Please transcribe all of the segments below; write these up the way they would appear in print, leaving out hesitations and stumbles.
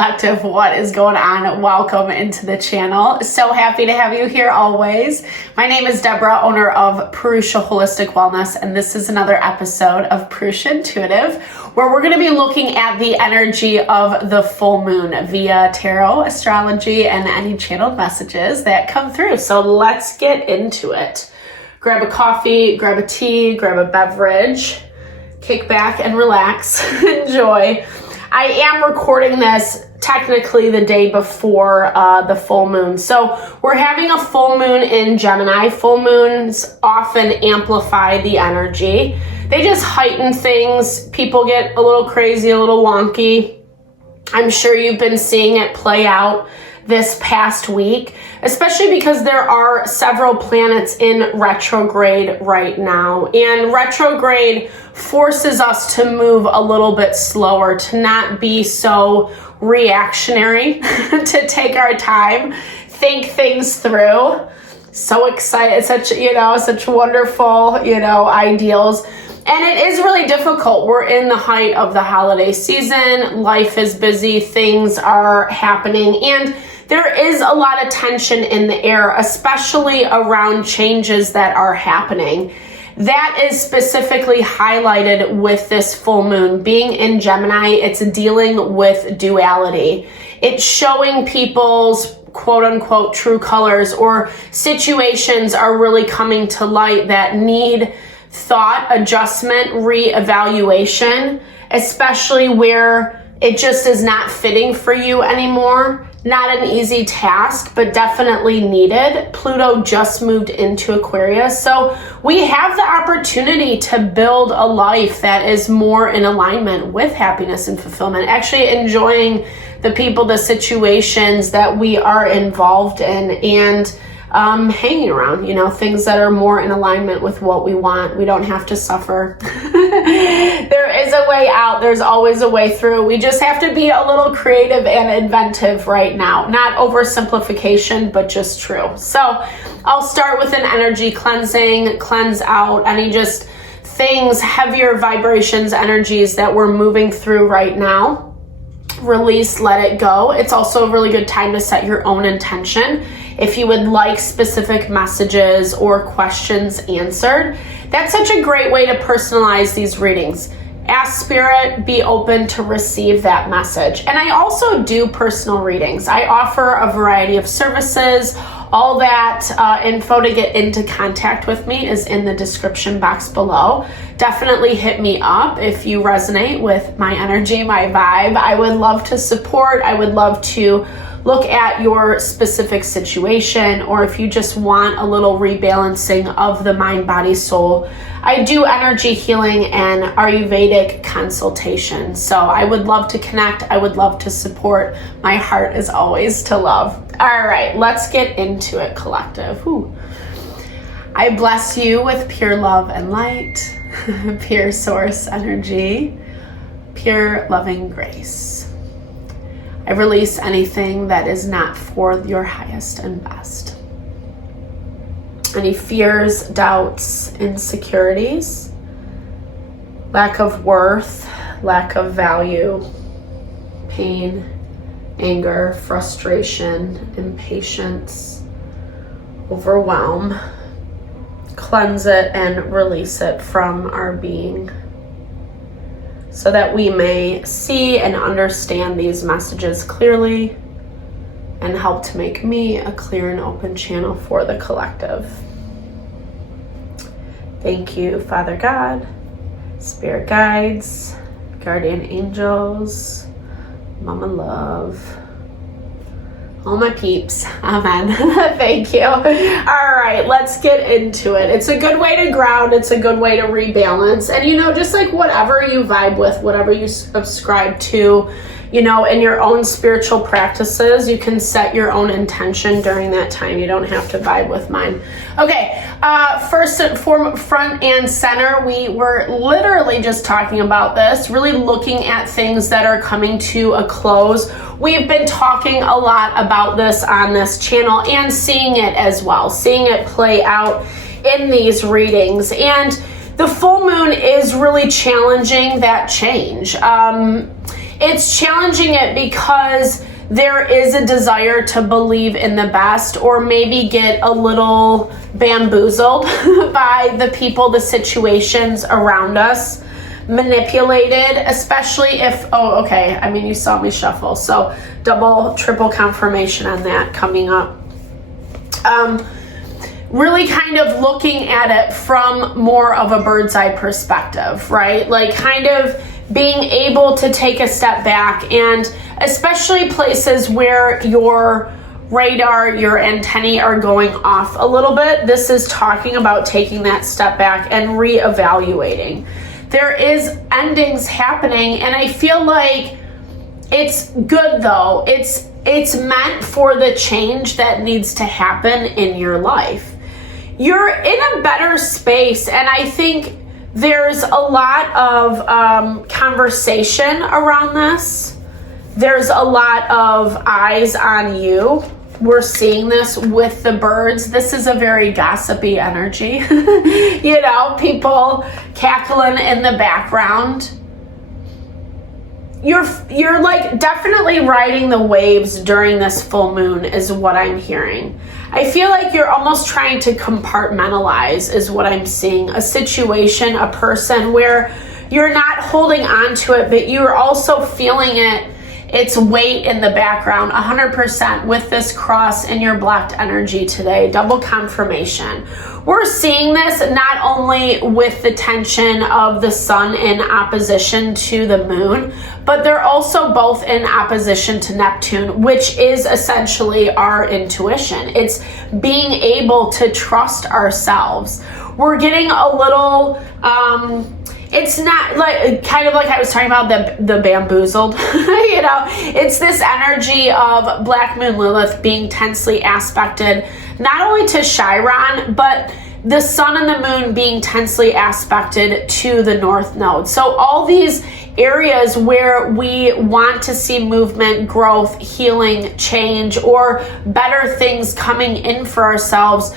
Collective, what is going on? Welcome into the channel. So happy to have you here always. My name is Deborah, owner of Purusha Holistic Wellness, and this is another episode of Purusha Intuitive, where we're going to be looking at the energy of the full moon via tarot, astrology, and any channeled messages that come through. So let's get into it. Grab a coffee, grab a tea, grab a beverage, kick back and relax, enjoy. I am recording this technically the day before the full moon. So we're having a full moon in Gemini. Full moons often amplify the energy. They just heighten things. People get a little crazy, a little wonky. I'm sure you've been seeing it play out this past week, especially because there are several planets in retrograde right now. And retrograde forces us to move a little bit slower, to not be so reactionary, to take our time, think things through. So excited, such wonderful, ideals. And it is really difficult. We're in the height of the holiday season. Life is busy. Things are happening. And there is a lot of tension in the air, especially around changes that are happening. That is specifically highlighted with this full moon. Being in Gemini, it's dealing with duality. It's showing people's quote unquote true colors, or situations are really coming to light that need thought, adjustment, reevaluation, especially where it just is not fitting for you anymore. Not an easy task, but definitely needed. Pluto just moved into Aquarius. So we have the opportunity to build a life that is more in alignment with happiness and fulfillment, actually enjoying the people, the situations that we are involved in, and hanging around, things that are more in alignment with what we want. We don't have to suffer. There is a way out. There's always a way through. We just have to be a little creative and inventive right now. Not oversimplification, but just true. So I'll start with an energy cleansing, cleanse out any just things, heavier vibrations, energies that we're moving through right now. Release, let it go. It's also a really good time to set your own intention. If you would like specific messages or questions answered, that's such a great way to personalize these readings. Ask Spirit, be open to receive that message. And I also do personal readings. I offer a variety of services. All that info to get into contact with me is in the description box below. Definitely hit me up if you resonate with my energy, my vibe. I would love to support. I would love to look at your specific situation, or if you just want a little rebalancing of the mind, body, soul. I do energy healing and Ayurvedic consultation. So I would love to connect. I would love to support. My heart is always to love. All right, let's get into it, collective. Ooh. I bless you with pure love and light, pure source energy, pure loving grace. I release anything that is not for your highest and best. Any fears, doubts, insecurities, lack of worth, lack of value, pain, anger, frustration, impatience, overwhelm. Cleanse it and release it from our being, so that we may see and understand these messages clearly and help to make me a clear and open channel for the collective. Thank you, Father God, Spirit guides, guardian angels, Mama Love, all my peeps. Amen. Thank you. All right, let's get into it. It's a good way to ground. It's a good way to rebalance. And, just like whatever you vibe with, whatever you subscribe to, in your own spiritual practices, you can set your own intention during that time. You don't have to vibe with mine. Okay, first and foremost, front and center, we were literally just talking about this, really looking at things that are coming to a close. We've been talking a lot about this on this channel and seeing it as well, seeing it play out in these readings. And the full moon is really challenging that change. it's challenging it because there is a desire to believe in the best, or maybe get a little bamboozled by the people, the situations around us, manipulated, especially if, oh, okay, I mean, you saw me shuffle, so double, triple confirmation on that coming up. Really kind of looking at it from more of a bird's eye perspective, right? Like kind of being able to take a step back, and especially places where your radar, your antennae are going off a little bit. This is talking about taking that step back and reevaluating. There is endings happening, and I feel like it's good though. It's meant for the change that needs to happen in your life. You're in a better space, and I think there's a lot of conversation around this. There's a lot of eyes on you. We're seeing this with the birds. This is a very gossipy energy. You know, people cackling in the background. You're like definitely riding the waves during this full moon is what I'm hearing. I feel like you're almost trying to compartmentalize is what I'm seeing. A situation, a person where you're not holding on to it, but you're also feeling its weight in the background 100% with this cross in your blocked energy today. Double confirmation. We're seeing this not only with the tension of the sun in opposition to the moon, but they're also both in opposition to Neptune, which is essentially our intuition. It's being able to trust ourselves. We're getting a little, it's not like, kind of like I was talking about the bamboozled, you know, it's this energy of Black Moon Lilith being tensely aspected, not only to Chiron, but the sun and the moon being tensely aspected to the North Node. So all these areas where we want to see movement, growth, healing, change, or better things coming in for ourselves,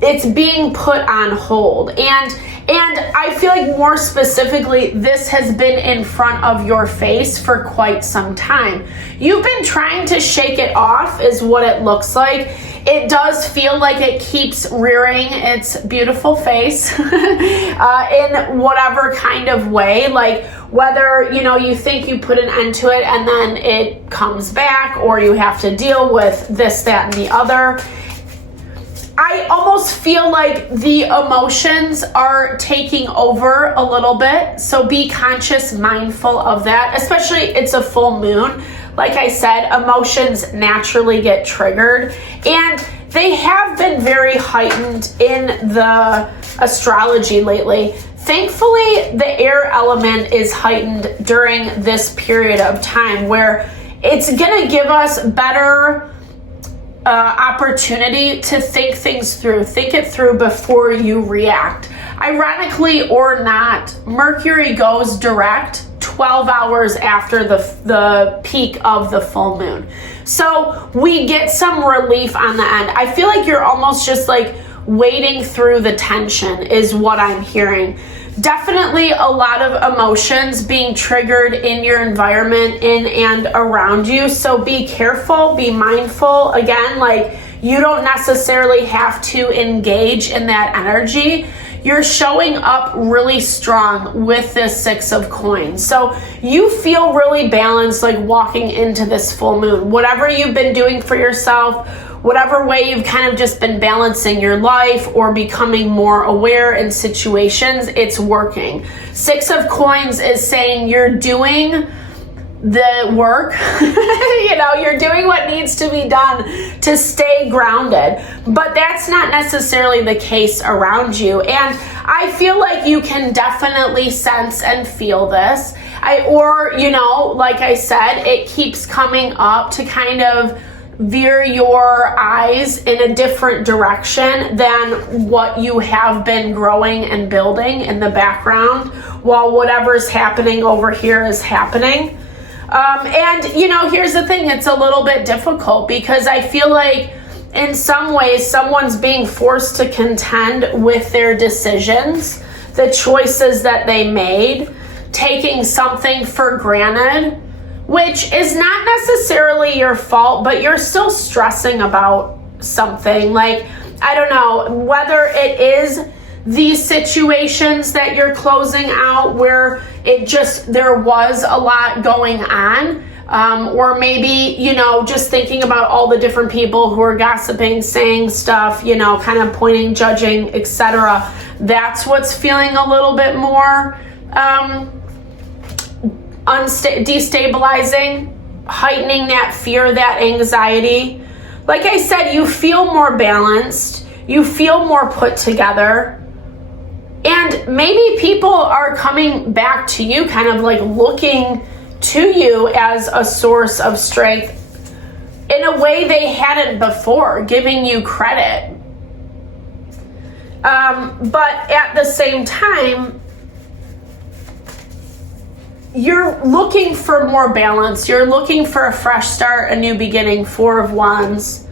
it's being put on hold. And I feel like more specifically, this has been in front of your face for quite some time. You've been trying to shake it off is what it looks like. It does feel like it keeps rearing its beautiful face in whatever kind of way, like whether, you know, you think you put an end to it and then it comes back, or you have to deal with this, that, and the other. I almost feel like the emotions are taking over a little bit. So be conscious, mindful of that, especially it's a full moon. Like I said, emotions naturally get triggered, and they have been very heightened in the astrology lately. Thankfully, the air element is heightened during this period of time where it's going to give us better opportunity to think things through. Think it through before you react. Ironically or not, Mercury goes direct 12 hours after the peak of the full moon. So we get some relief on the end. I feel like you're almost just like wading through the tension is what I'm hearing. Definitely a lot of emotions being triggered in your environment, in and around you. So be careful, be mindful. Again, like you don't necessarily have to engage in that energy. You're showing up really strong with this Six of Coins. So you feel really balanced, like walking into this full moon. Whatever you've been doing for yourself, whatever way you've kind of just been balancing your life or becoming more aware in situations, it's working. Six of Coins is saying you're doing the work. You know, you're doing what needs to be done to stay grounded, but that's not necessarily the case around you. And I feel like you can definitely sense and feel this. Or, you know, like I said, it keeps coming up to kind of veer your eyes in a different direction than what you have been growing and building in the background while whatever's happening over here is happening. And, you know, here's the thing, it's a little bit difficult because I feel like in some ways someone's being forced to contend with their decisions, the choices that they made, taking something for granted which is not necessarily your fault, but you're still stressing about something. Like, I don't know, whether it is these situations that you're closing out where there was a lot going on, or maybe, just thinking about all the different people who are gossiping, saying stuff, kind of pointing, judging, etc. That's what's feeling a little bit more destabilizing, heightening that fear, that anxiety. Like I said, you feel more balanced, you feel more put together, and maybe people are coming back to you, kind of like looking to you as a source of strength in a way they hadn't before, giving you credit. But at the same time, you're looking for more balance. You're looking for a fresh start, a new beginning. 4 of Wands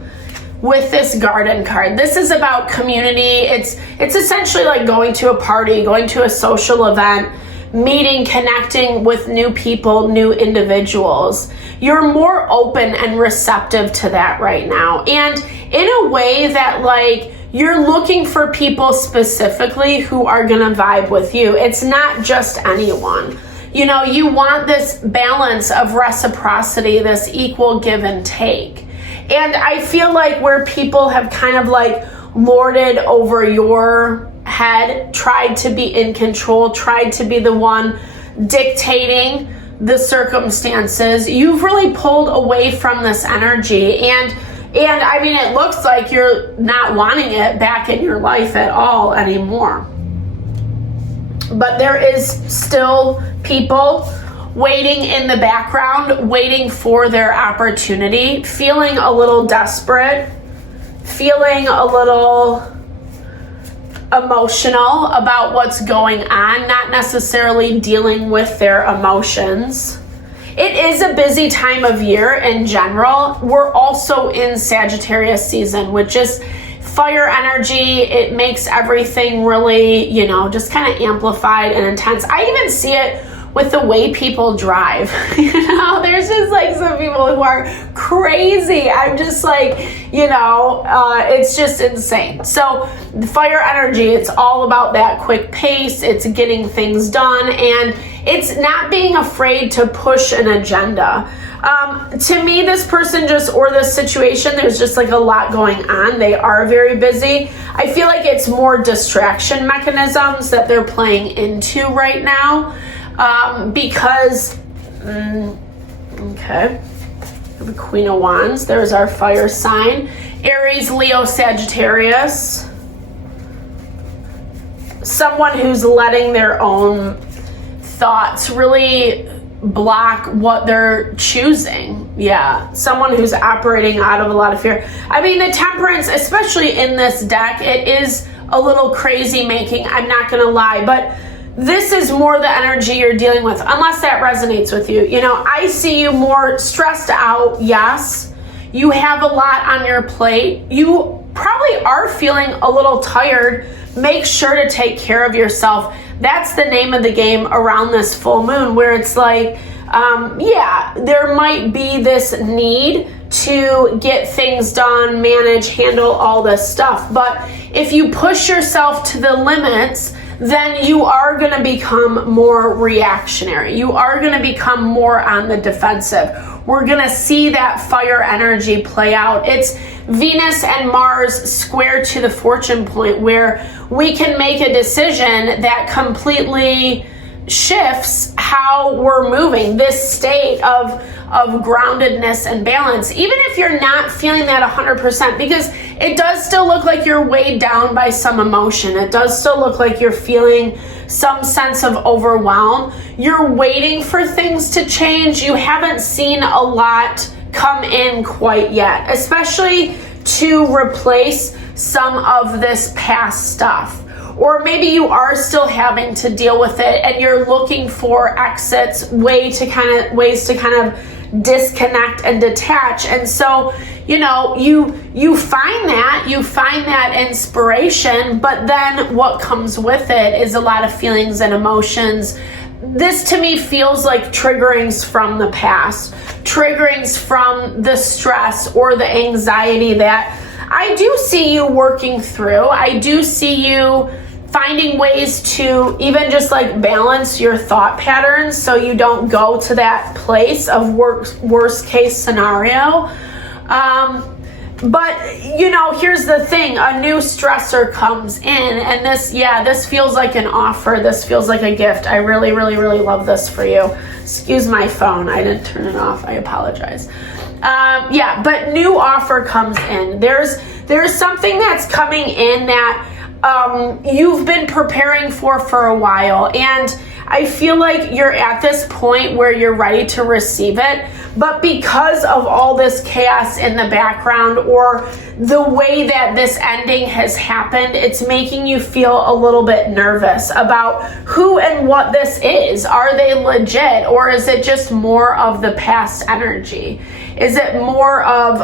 with this Garden card. This is about community. It's essentially like going to a party, going to a social event, meeting, connecting with new people, new individuals. You're more open and receptive to that right now. And in a way that, like, you're looking for people specifically who are gonna vibe with you. It's not just anyone. You want this balance of reciprocity, this equal give and take. And I feel like where people have kind of like lorded over your head, tried to be in control, tried to be the one dictating the circumstances, you've really pulled away from this energy. And I mean, it looks like you're not wanting it back in your life at all anymore. But there is still people waiting in the background, waiting for their opportunity, feeling a little desperate, feeling a little emotional about what's going on, not necessarily dealing with their emotions. It is a busy time of year in general. We're also in Sagittarius season, which is fire energy. It makes everything really, just kind of amplified and intense. I even see it with the way people drive. There's just like some people who are crazy. I'm just like, it's just insane. So the fire energy, it's all about that quick pace. It's getting things done, and it's not being afraid to push an agenda. To me, this person or this situation, there's just like a lot going on. They are very busy. I feel like it's more distraction mechanisms that they're playing into right now. Because, okay, the Queen of Wands, there's our fire sign. Aries, Leo, Sagittarius. Someone who's letting their own thoughts really block what they're choosing. Yeah, someone who's operating out of a lot of fear. I mean, the Temperance, especially in this deck, it is a little crazy making, I'm not gonna lie, but this is more the energy you're dealing with, unless that resonates with you. I see you more stressed out, yes. You have a lot on your plate. You probably are feeling a little tired. Make sure to take care of yourself. That's the name of the game around this full moon, where it's like, there might be this need to get things done, manage, handle all this stuff. But if you push yourself to the limits, then you are going to become more reactionary. You are going to become more on the defensive. We're going to see that fire energy play out. It's Venus and Mars square to the fortune point, where we can make a decision that completely shifts how we're moving, this state of groundedness and balance, even if you're not feeling that 100%, because it does still look like you're weighed down by some emotion. It does still look like you're feeling some sense of overwhelm. You're waiting for things to change. You haven't seen a lot come in quite yet, especially to replace some of this past stuff. Or maybe you are still having to deal with it and you're looking for exits, ways to kind of disconnect and detach. And so, you find that inspiration, but then what comes with it is a lot of feelings and emotions this to me feels like triggerings from the past, triggerings from the stress or the anxiety that I do see you working through. I do see you finding ways to even just like balance your thought patterns so you don't go to that place of worst case scenario. But you know, here's the thing, a new stressor comes in, and this feels like an offer. This feels like a gift. I really, really, really love this for you. Excuse my phone. I didn't turn it off. I apologize. But new offer comes in. There's something that's coming in that you've been preparing for a while, and I feel like you're at this point where you're ready to receive it, but because of all this chaos in the background or the way that this ending has happened, it's making you feel a little bit nervous about who and what this is. Are they legit, or is it just more of the past energy? Is it more of,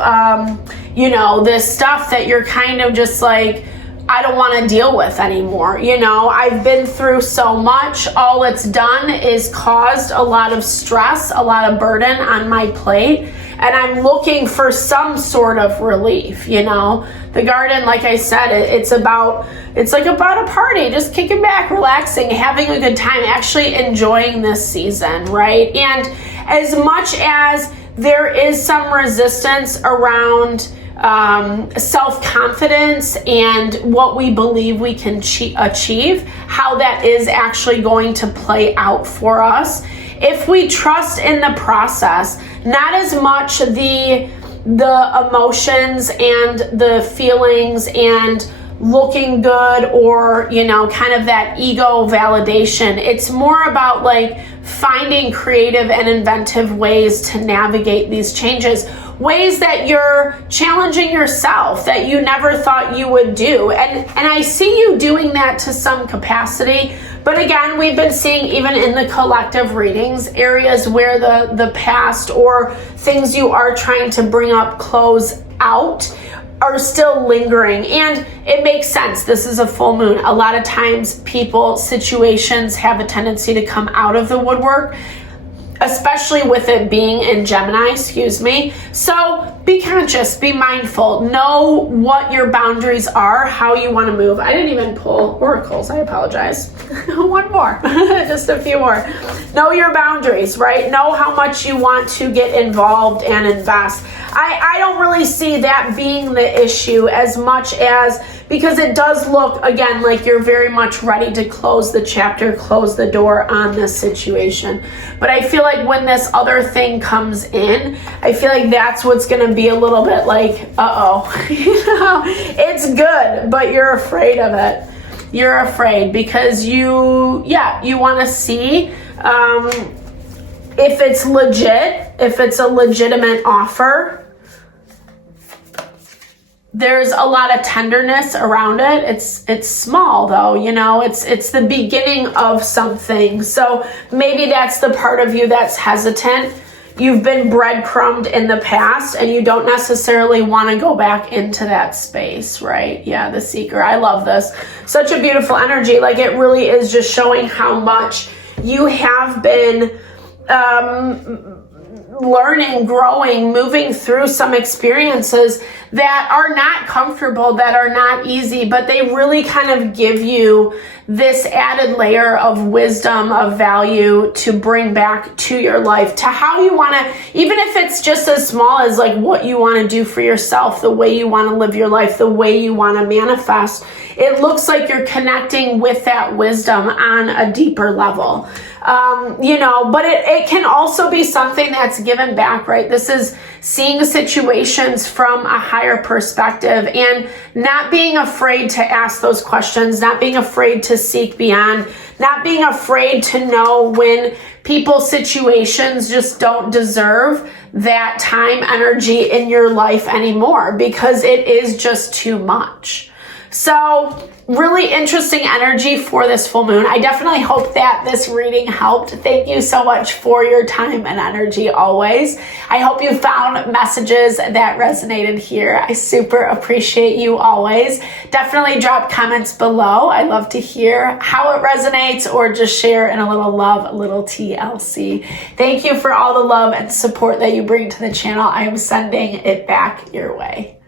this stuff that you're kind of just like, I don't want to deal with anymore. You know, I've been through so much. All it's done is caused a lot of stress, a lot of burden on my plate, and I'm looking for some sort of relief. You know, the garden, like I said, it's like about a party, just kicking back, relaxing, having a good time, actually enjoying this season, right? And as much as there is some resistance around self-confidence and what we believe we can achieve, how that is actually going to play out for us. If we trust in the process, not as much the emotions and the feelings and looking good or, kind of that ego validation. It's more about like finding creative and inventive ways to navigate these changes. Ways that you're challenging yourself that you never thought you would do. And I see you doing that to some capacity. But again, we've been seeing even in the collective readings, areas where the past or things you are trying to bring up, close out, are still lingering. And it makes sense. This is a full moon. A lot of times situations have a tendency to come out of the woodwork, especially with it being in Gemini, So be conscious, be mindful, know what your boundaries are, how you want to move. I didn't even pull oracles, I apologize. One more, just a few more. Know your boundaries, right? Know how much you want to get involved and invest. I don't really see that being the issue as much as, because it does look, again, like you're very much ready to close the chapter, close the door on this situation. But I feel like when this other thing comes in, I feel like that's what's going to be a little bit like, it's good, but you're afraid of it. You're afraid because you want to see if it's legit, if it's a legitimate offer. There's a lot of tenderness around it. It's small though, it's the beginning of something. So maybe that's the part of you that's hesitant. You've been breadcrumbed in the past and you don't necessarily want to go back into that space, right? Yeah, the seeker. I love this. Such a beautiful energy. Like it really is just showing how much you have been learning, growing, moving through some experiences that are not comfortable, that are not easy, but they really kind of give you this added layer of wisdom, of value to bring back to your life, to how you want to, even if it's just as small as like what you want to do for yourself, the way you want to live your life, the way you want to manifest. It looks like you're connecting with that wisdom on a deeper level. But it can also be something that's given back, right? This is seeing situations from a higher perspective and not being afraid to ask those questions, not being afraid to seek beyond, not being afraid to know when people's situations just don't deserve that time, energy in your life anymore because it is just too much. So really interesting energy for this full moon. I definitely hope that this reading helped. Thank you so much for your time and energy always. I hope you found messages that resonated here. I super appreciate you always. Definitely drop comments below. I love to hear how it resonates, or just share in a little love, a little TLC. Thank you for all the love and support that you bring to the channel. I am sending it back your way.